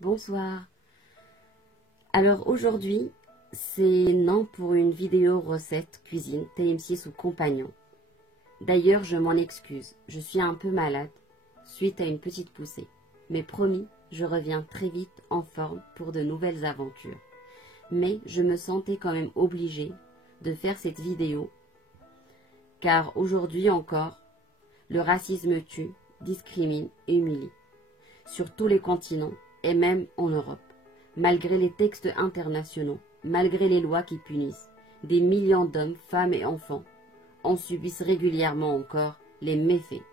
Bonsoir. Alors aujourd'hui, c'est non pour une vidéo recette cuisine TM6 ou compagnon. D'ailleurs, je m'en excuse, je suis un peu malade suite à une petite poussée. Mais promis, je reviens très vite en forme pour de nouvelles aventures. Mais je me sentais quand même obligée de faire cette vidéo car aujourd'hui encore, le racisme tue, discrimine et humilie sur tous les continents et même en Europe. Malgré les textes internationaux, malgré les lois qui punissent, des millions d'hommes, femmes et enfants en subissent régulièrement encore les méfaits.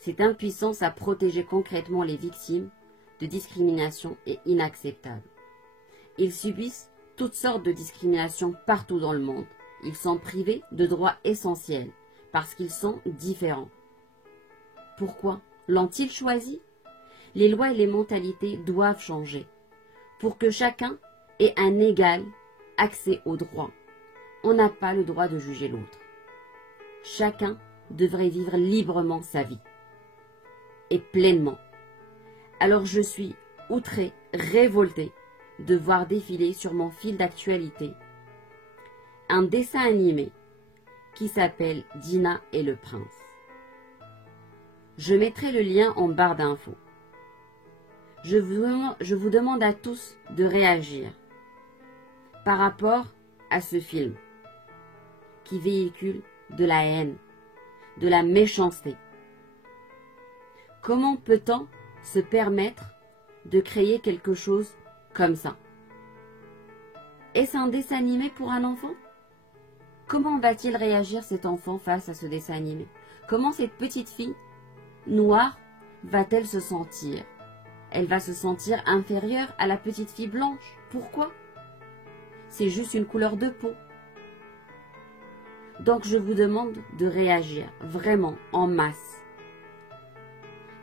Cette impuissance à protéger concrètement les victimes de discrimination est inacceptable. Ils subissent toutes sortes de discriminations partout dans le monde. Ils sont privés de droits essentiels parce qu'ils sont différents. Pourquoi l'ont-ils choisi? Les lois et les mentalités doivent changer pour que chacun ait un égal accès aux droits. On n'a pas le droit de juger l'autre. Chacun devrait vivre librement sa vie et pleinement. Alors je suis outrée, révoltée de voir défiler sur mon fil d'actualité un dessin animé qui s'appelle Dina et le prince. Je mettrai le lien en barre d'infos. Je vous demande à tous de réagir par rapport à ce film qui véhicule de la haine, de la méchanceté. Comment peut-on se permettre de créer quelque chose comme ça? Est-ce un dessin animé pour un enfant? Comment va-t-il réagir cet enfant face à ce dessin animé? Comment cette petite fille noire va-t-elle se sentir? Elle va se sentir inférieure à la petite fille blanche. Pourquoi? C'est juste une couleur de peau. Donc je vous demande de réagir vraiment en masse.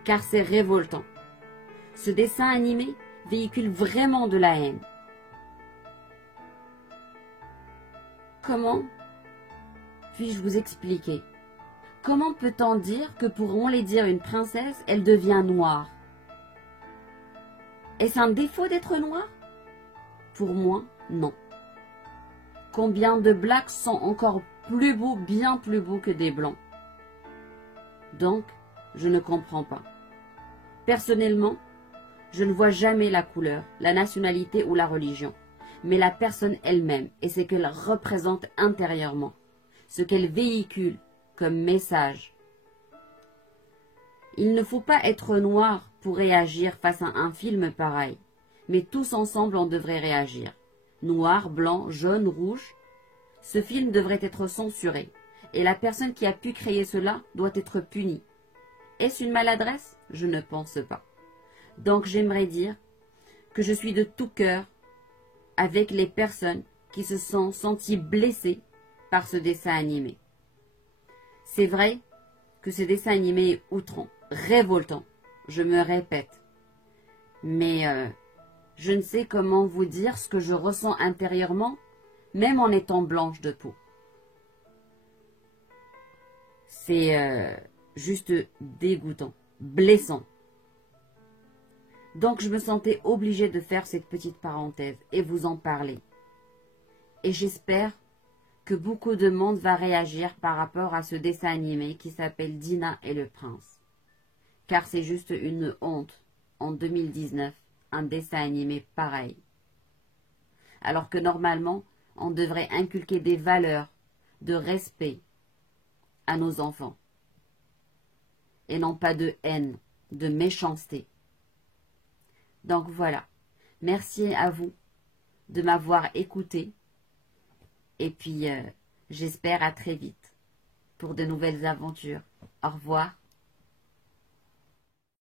Car c'est révoltant. Ce dessin animé véhicule vraiment de la haine. Comment puis-je vous expliquer? Comment peut-on dire que pour on les dire une princesse, elle devient noire? Est-ce un défaut d'être noir? Pour moi, non. Combien de blacks sont encore plus beaux, bien plus beaux que des blancs? Donc, je ne comprends pas. Personnellement, je ne vois jamais la couleur, la nationalité ou la religion, mais la personne elle-même et ce qu'elle représente intérieurement, ce qu'elle véhicule comme message. Il ne faut pas être noir pour réagir face à un film pareil, mais tous ensemble on devrait réagir. Noir, blanc, jaune, rouge. Ce film devrait être censuré et la personne qui a pu créer cela doit être punie. Est-ce une maladresse? Je ne pense pas. Donc j'aimerais dire que je suis de tout cœur avec les personnes qui se sont senties blessées par ce dessin animé. C'est vrai que ce dessin animé est outrant, révoltant, je me répète. Mais je ne sais comment vous dire ce que je ressens intérieurement, même en étant blanche de peau. C'est juste dégoûtant, blessant. Donc je me sentais obligée de faire cette petite parenthèse et vous en parler. Et j'espère que beaucoup de monde va réagir par rapport à ce dessin animé qui s'appelle Dina et le prince. Car c'est juste une honte, en 2019, un dessin animé pareil. Alors que normalement, on devrait inculquer des valeurs de respect à nos enfants. Et non pas de haine, de méchanceté. Donc voilà, merci à vous de m'avoir écouté. Et puis, j'espère à très vite pour de nouvelles aventures. Au revoir.